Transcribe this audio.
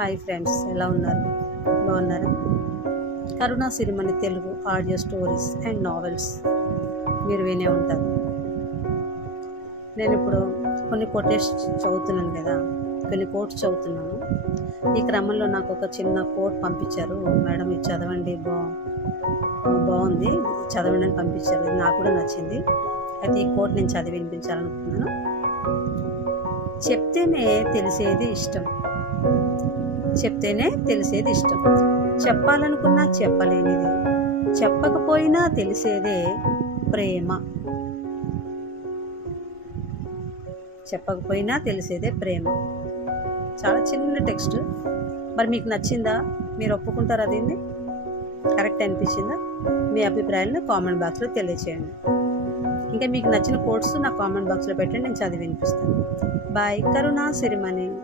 Hi friends ఎలా ఉన్నారు? బాగున్నారా? Karuna Sirimani Telugu audio stories and novels. మీరు వినే ఉంటారు. నేను ఇప్పుడు కొన్ని కొటేషన్స్ చదువుతున్నాను కదా కొన్ని కోట్స్ చదువుతున్నాను. ఈ క్రమంలో నాకు ఒక చిన్న కోట్ పంపించారు. మేడం ఇది చదవండి బా బాగుంది చదవండి అని పంపించారు. ఇది నాకు కూడా నచ్చింది. అయితే ఈ కోట్ నేను చదివి వినిపించాలనుకుంటున్నాను. చెప్తేనే తెలిసేది ఇష్టం. చెప్తేనే తెలిసేది ఇష్టం. చెప్పాలనుకున్నా చెప్పలేనిది. చెప్పకపోయినా తెలిసేదే ప్రేమ. చెప్పకపోయినా తెలిసేదే ప్రేమ. చాలా చిన్న టెక్స్ట్. మరి మీకు నచ్చిందా? మీరు ఒప్పుకుంటారా దీన్ని? కరెక్ట్ అనిపించిందా? మీ అభిప్రాయాలను కామెంట్ బాక్స్లో తెలియచేయండి. ఇంకా మీకు నచ్చిన కోడ్స్ నా కామెంట్ బాక్స్లో పెట్టండి నేను చదివి వినిపిస్తాను. బాయ్. కరుణా సిరిమణి.